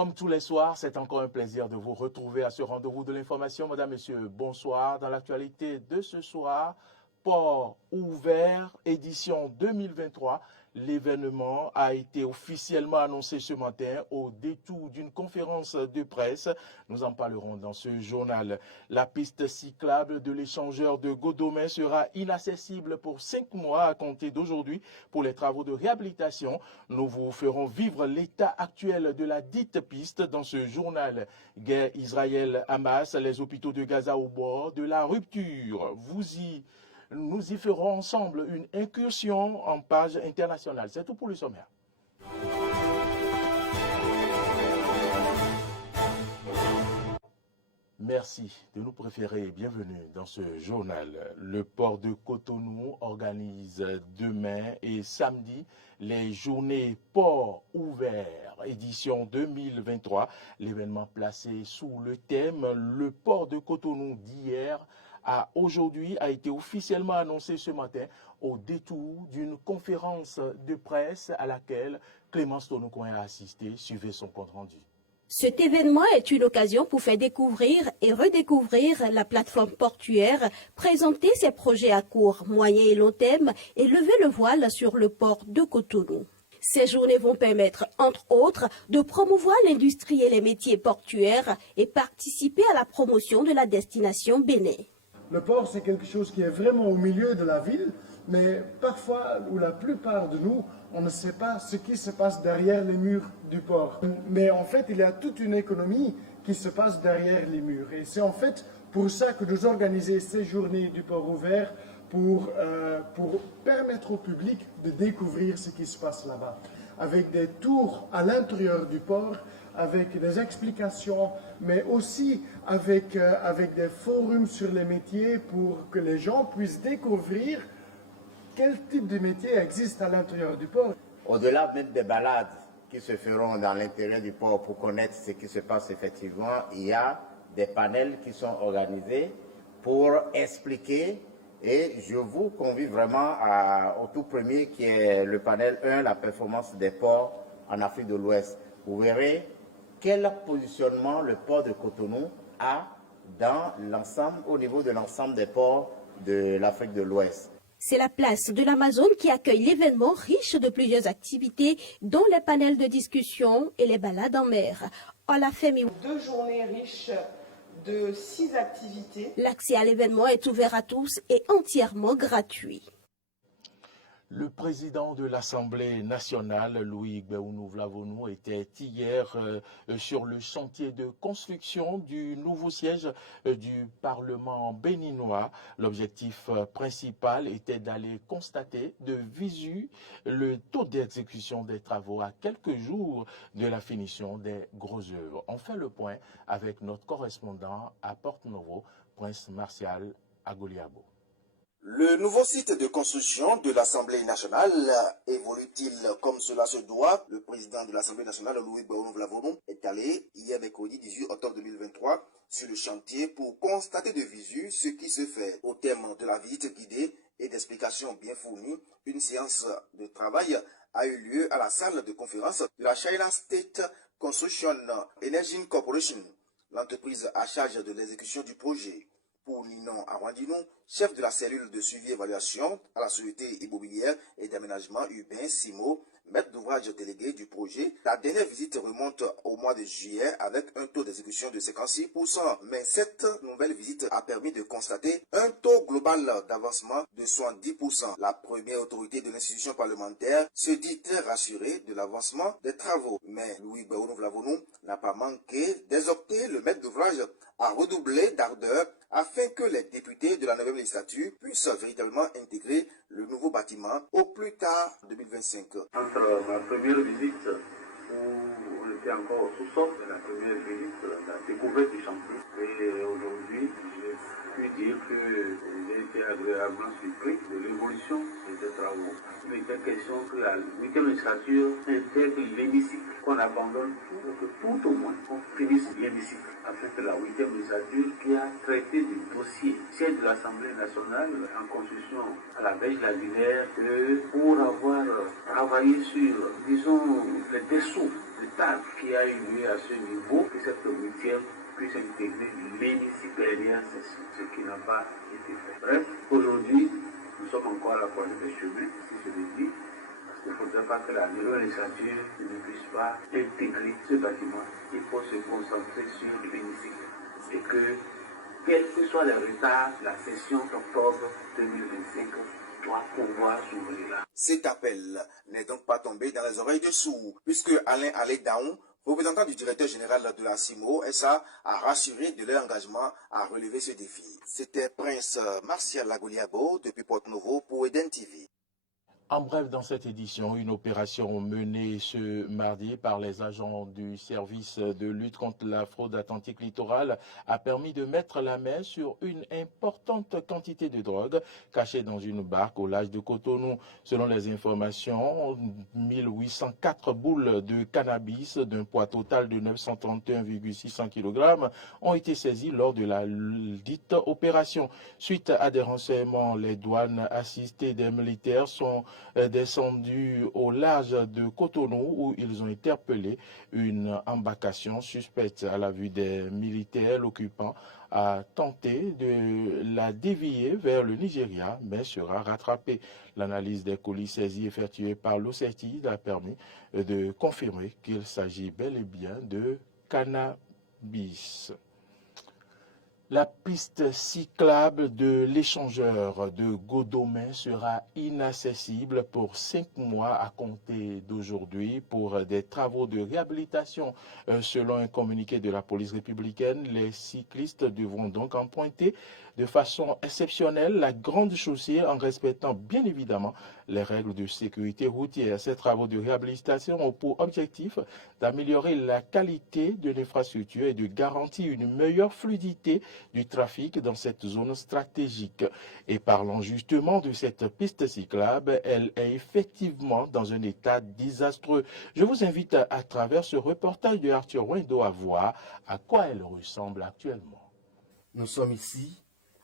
Comme tous les soirs, c'est encore un plaisir de vous retrouver à ce rendez-vous de l'information. Madame, Messieurs, bonsoir. Dans l'actualité de ce soir, Port ouvert, édition 2023. L'événement a été officiellement annoncé ce matin au détour d'une conférence de presse. Nous en parlerons dans ce journal. La piste cyclable de l'échangeur de Godomain sera inaccessible pour 5 mois à compter d'aujourd'hui pour les travaux de réhabilitation. Nous vous ferons vivre l'état actuel de la dite piste dans ce journal. Guerre Israël-Hamas, les hôpitaux de Gaza au bord de la rupture. Nous y ferons ensemble une incursion en page internationale. C'est tout pour le sommaire. Merci de nous préférer et bienvenue dans ce journal. Le port de Cotonou organise demain et samedi les journées port ouvert, édition 2023. L'événement placé sous le thème « Le port de Cotonou d'hier » aujourd'hui a été officiellement annoncé ce matin au détour d'une conférence de presse à laquelle Clémence Tonoukouen a assisté. Suivez son compte rendu. Cet événement est une occasion pour faire découvrir et redécouvrir la plateforme portuaire, présenter ses projets à court, moyen et long terme et lever le voile sur le port de Cotonou. Ces journées vont permettre, entre autres, de promouvoir l'industrie et les métiers portuaires et participer à la promotion de la destination Bénin. Le port, c'est quelque chose qui est vraiment au milieu de la ville, mais parfois, ou la plupart de nous, on ne sait pas ce qui se passe derrière les murs du port. Mais en fait, il y a toute une économie qui se passe derrière les murs. Et c'est en fait pour ça que nous organisons ces journées du port ouvert, pour permettre au public de découvrir ce qui se passe là-bas. Avec des tours à l'intérieur du port, avec des explications, mais aussi avec des forums sur les métiers pour que les gens puissent découvrir quel type de métier existe à l'intérieur du port. Au-delà même des balades qui se feront dans l'intérieur du port pour connaître ce qui se passe effectivement, il y a des panels qui sont organisés pour expliquer, et je vous convie vraiment au tout premier qui est le panel 1, la performance des ports en Afrique de l'Ouest. Vous verrez quel positionnement le port de Cotonou a dans l'ensemble, au niveau de l'ensemble des ports de l'Afrique de l'Ouest. C'est la place de l'Amazone qui accueille l'événement riche de plusieurs activités, dont les panels de discussion et les balades en mer. Deux journées riches de 6 activités. L'accès à l'événement est ouvert à tous et entièrement gratuit. Le président de l'Assemblée nationale, Louis Gbéounou-Vlavonou, était hier sur le chantier de construction du nouveau siège du Parlement béninois. L'objectif principal était d'aller constater de visu le taux d'exécution des travaux à quelques jours de la finition des grosses œuvres. On fait le point avec notre correspondant à Porte-Novo, Prince Martial Agoliabo. Le nouveau site de construction de l'Assemblée nationale évolue-t-il comme cela se doit? Le président de l'Assemblée nationale, Louis Gbéounou-Vlavonou, est allé hier mercredi 18 octobre 2023 sur le chantier pour constater de visu ce qui se fait. Au terme de la visite guidée et d'explications bien fournies, une séance de travail a eu lieu à la salle de conférence de la China State Construction Energy Corporation, l'entreprise à charge de l'exécution du projet. Pour Ninon Arwandino, chef de la cellule de suivi et évaluation à la Société immobilière et d'aménagement urbain (SIMO), maître d'ouvrage délégué du projet, la dernière visite remonte au mois de juillet avec un taux d'exécution de 56%, mais cette nouvelle visite a permis de constater un taux global d'avancement de 70%. La première autorité de l'institution parlementaire se dit très rassurée de l'avancement des travaux, mais Louis Gbéounou-Vlavonou n'a pas manqué d'exhorter le maître d'ouvrage à redoubler d'ardeur afin que les députés de la 9e législature puissent véritablement intégrer le nouveau bâtiment au plus tard 2025. Entre ma première visite, où on était encore au sous-sol, et la première visite, la découverte du chantier, et aujourd'hui, je puis dire que j'ai été agréablement surpris de l'évolution de ces travaux. Il était question que la 8e législature intègre l'hémicycle, qu'on abandonne tout au moins, qu'on finisse l'hémicycle, afin que la 8e législature qui a traité du dossier siège de l'Assemblée nationale en construction à la Beige Lagunaire, pour avoir travaillé sur, disons, les dessous retard qui a eu lieu à ce niveau, que cette huitième puisse intégrer l'hémicycle derrière session, ce qui n'a pas été fait. Bref, aujourd'hui, nous sommes encore à la pointe des chemins, si je le dis, parce qu'il ne faudrait pas que la nouvelle législature ne puisse pas intégrer ce bâtiment. Il faut se concentrer sur l'hémicycle et que, quel que soit le retard, la session d'octobre 2025 doit pouvoir s'ouvrir là. Cet appel n'est donc pas tombé dans les oreilles de sourds, puisque Alain Alé-Daon, représentant du directeur général de la CIMO, SA, a rassuré de leur engagement à relever ce défi. C'était Prince Martial Lagoliabo depuis Porte-Novo pour Eden TV. En bref, dans cette édition, une opération menée ce mardi par les agents du service de lutte contre la fraude atlantique littorale a permis de mettre la main sur une importante quantité de drogue cachée dans une barque au large de Cotonou. Selon les informations, 1804 boules de cannabis d'un poids total de 931,600 kg ont été saisies lors de la dite opération. Suite à des renseignements, les douanes assistées des militaires sont descendus au large de Cotonou où ils ont interpellé une embarcation suspecte. À la vue des militaires, l'occupant a tenté de la dévier vers le Nigeria, mais sera rattrapé. L'analyse des colis saisis effectuée par l'OCETI a permis de confirmer qu'il s'agit bel et bien de cannabis. La piste cyclable de l'échangeur de Godomain sera inaccessible pour 5 mois à compter d'aujourd'hui pour des travaux de réhabilitation. Selon un communiqué de la police républicaine, les cyclistes devront donc emprunter de façon exceptionnelle la grande chaussée en respectant bien évidemment les règles de sécurité routière. Ces travaux de réhabilitation ont pour objectif d'améliorer la qualité de l'infrastructure et de garantir une meilleure fluidité du trafic dans cette zone stratégique. Et parlant justement de cette piste cyclable, elle est effectivement dans un état désastreux. Je vous invite à travers ce reportage de Arthur Windo à voir à quoi elle ressemble actuellement. Nous sommes ici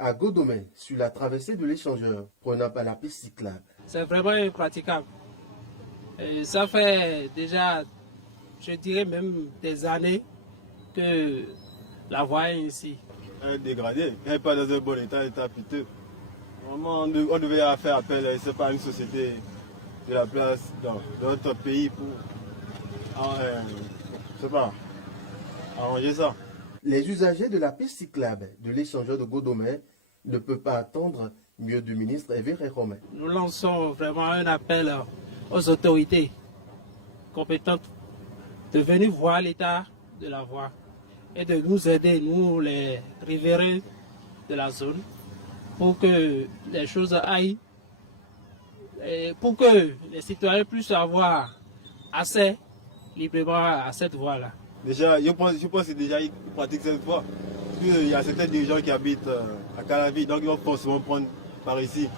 à Godomain, sur la traversée de l'échangeur, prenant par la piste cyclable. C'est vraiment impraticable. Et ça fait déjà, je dirais même des années que la voie est ici. Elle est dégradée, elle n'est pas dans un bon état piteux. Vraiment, on devait faire appel à une société de la place dans notre pays pour arranger ça. Les usagers de la piste cyclable de l'échangeur de Godomain ne peuvent pas attendre mieux du ministre Evéré Romain. Nous lançons vraiment un appel aux autorités compétentes de venir voir l'état de la voie et de nous aider, nous les riverains de la zone, pour que les choses aillent, et pour que les citoyens puissent avoir accès librement à cette voie-là. Déjà, je pense que déjà ils pratiquent cette voie. Il y a certains dirigeants qui habitent à Calavi, donc ils vont forcément prendre par ici.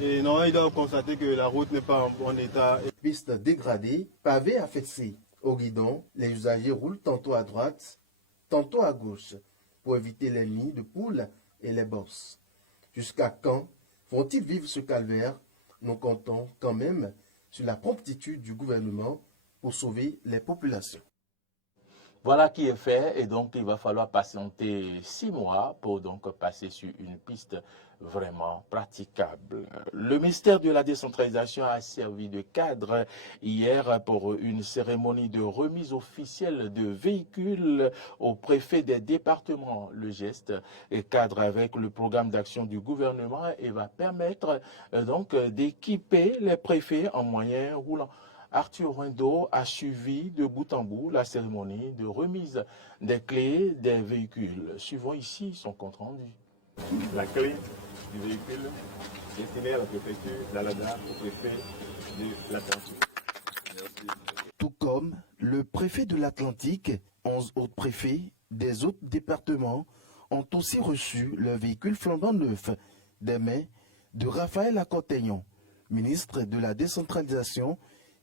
Et non, ils doivent constater que la route n'est pas en bon état. Piste dégradée, pavée affaissée. Au guidon, les usagers roulent tantôt à droite, tantôt à gauche, pour éviter les nids de poules et les bosses. Jusqu'à quand vont-ils vivre ce calvaire? Nous comptons quand même sur la promptitude du gouvernement pour sauver les populations. Voilà qui est fait et donc il va falloir patienter 6 mois pour donc passer sur une piste vraiment praticable. Le ministère de la décentralisation a servi de cadre hier pour une cérémonie de remise officielle de véhicules au préfet des départements. Le geste est cadre avec le programme d'action du gouvernement et va permettre donc d'équiper les préfets en moyens roulants. Arthur Windo a suivi de bout en bout la cérémonie de remise des clés des véhicules. Suivons ici son compte rendu. La clé du véhicule destinée à la préfecture d'Alada au préfet de l'Atlantique. Tout comme le préfet de l'Atlantique, 11 autres préfets des autres départements ont aussi reçu leur véhicule flambant neuf des mains de Raphaël Akoteyon, ministre de la décentralisation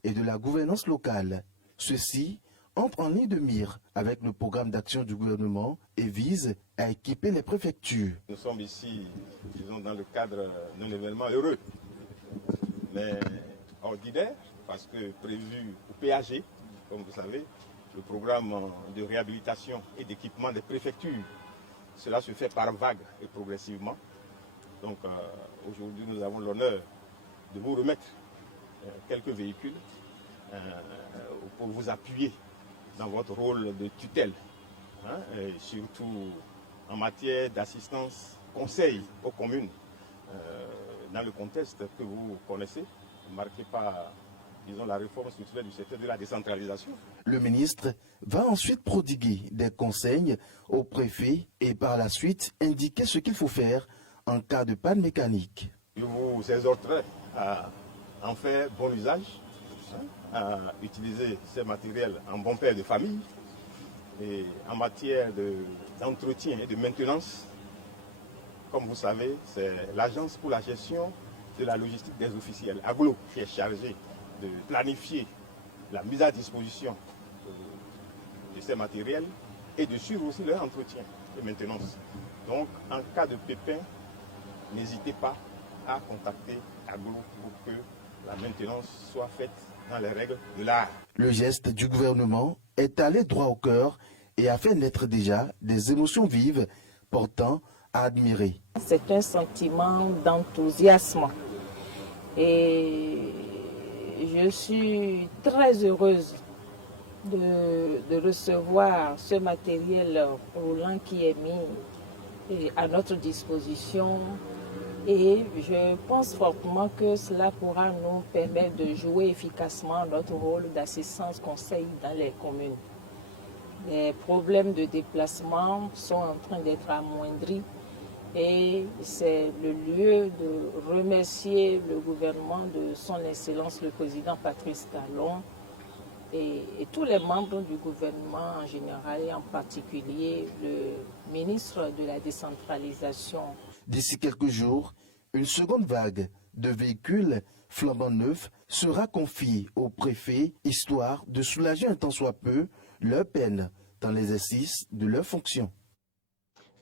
et de la gouvernance locale. Ceci entre en ligne de mire avec le programme d'action du gouvernement et vise à équiper les préfectures. Nous sommes ici, disons, dans le cadre d'un événement heureux, mais ordinaire, parce que prévu au PAG, comme vous savez, le programme de réhabilitation et d'équipement des préfectures. Cela se fait par vagues et progressivement. Donc aujourd'hui, nous avons l'honneur de vous remettre quelques véhicules pour vous appuyer dans votre rôle de tutelle, et surtout en matière d'assistance, conseil aux communes, dans le contexte que vous connaissez, marqué par, disons, la réforme structurelle du secteur de la décentralisation. Le ministre va ensuite prodiguer des conseils au préfet et par la suite indiquer ce qu'il faut faire en cas de panne mécanique. Je vous exhorterai à en faire bon usage, à utiliser ces matériels en bon père de famille. Et en matière d'entretien et de maintenance, comme vous savez, c'est l'Agence pour la gestion de la logistique des officiels, AGLO, qui est chargée de planifier la mise à disposition de ces matériels et de suivre aussi leur entretien et maintenance. Donc, en cas de pépin, n'hésitez pas à contacter AGLO pour que la maintenance soit faite dans les règles de l'art. Le geste du gouvernement est allé droit au cœur et a fait naître déjà des émotions vives portant à admirer. C'est un sentiment d'enthousiasme et je suis très heureuse de recevoir ce matériel roulant qui est mis à notre disposition. Et je pense fortement que cela pourra nous permettre de jouer efficacement notre rôle d'assistance conseil dans les communes. Les problèmes de déplacement sont en train d'être amoindris et c'est le lieu de remercier le gouvernement de son Excellence le Président Patrice Talon et tous les membres du gouvernement en général et en particulier le ministre de la décentralisation. D'ici quelques jours, une seconde vague de véhicules flambant neufs sera confiée au préfet, histoire de soulager un tant soit peu leur peine dans l'exercice de leurs fonctions.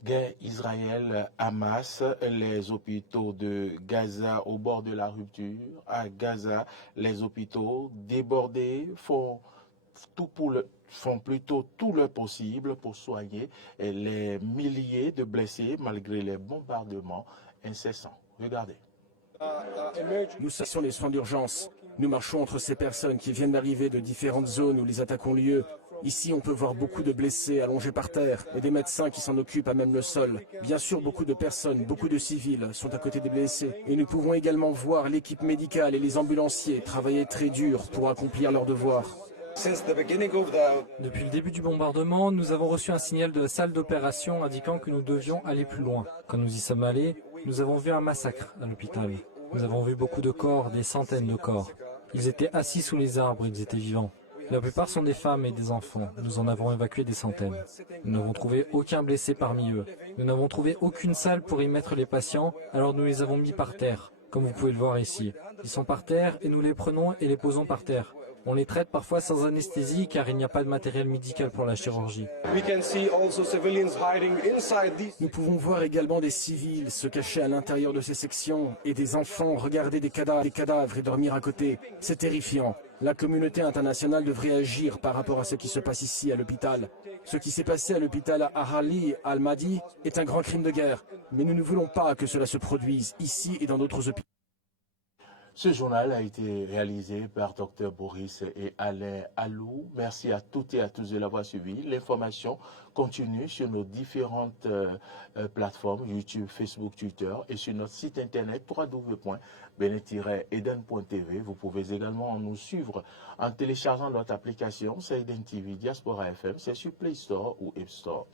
Guerre Israël-Hamas, les hôpitaux de Gaza au bord de la rupture. À Gaza, les hôpitaux débordés font plutôt tout le possible pour soigner les milliers de blessés malgré les bombardements incessants. Regardez. Nous cessons les soins d'urgence. Nous marchons entre ces personnes qui viennent d'arriver de différentes zones où les attaques ont lieu. Ici, on peut voir beaucoup de blessés allongés par terre et des médecins qui s'en occupent à même le sol. Bien sûr, beaucoup de personnes, beaucoup de civils sont à côté des blessés. Et nous pouvons également voir l'équipe médicale et les ambulanciers travailler très dur pour accomplir leurs devoirs. Depuis le début du bombardement, nous avons reçu un signal de la salle d'opération indiquant que nous devions aller plus loin. Quand nous y sommes allés, nous avons vu un massacre à l'hôpital. Nous avons vu beaucoup de corps, des centaines de corps. Ils étaient assis sous les arbres, ils étaient vivants. La plupart sont des femmes et des enfants. Nous en avons évacué des centaines. Nous n'avons trouvé aucun blessé parmi eux. Nous n'avons trouvé aucune salle pour y mettre les patients, alors nous les avons mis par terre, comme vous pouvez le voir ici. Ils sont par terre et nous les prenons et les posons par terre. On les traite parfois sans anesthésie car il n'y a pas de matériel médical pour la chirurgie. Nous pouvons voir également des civils se cacher à l'intérieur de ces sections et des enfants regarder des cadavres et dormir à côté. C'est terrifiant. La communauté internationale devrait agir par rapport à ce qui se passe ici à l'hôpital. Ce qui s'est passé à l'hôpital Ahali Al-Madi est un grand crime de guerre. Mais nous ne voulons pas que cela se produise ici et dans d'autres hôpitaux. Ce journal a été réalisé par Dr Boris et Alain Alou. Merci à toutes et à tous de l'avoir suivi. L'information continue sur nos différentes plateformes, YouTube, Facebook, Twitter et sur notre site internet www.benet-eden.tv. Vous pouvez également nous suivre en téléchargeant notre application, c'est Eden TV Diaspora FM, c'est sur Play Store ou App Store.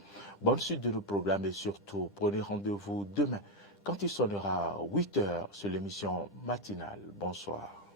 Bonne suite de nos programmes et surtout, prenez rendez-vous demain quand il sonnera 8 h sur l'émission matinale. Bonsoir.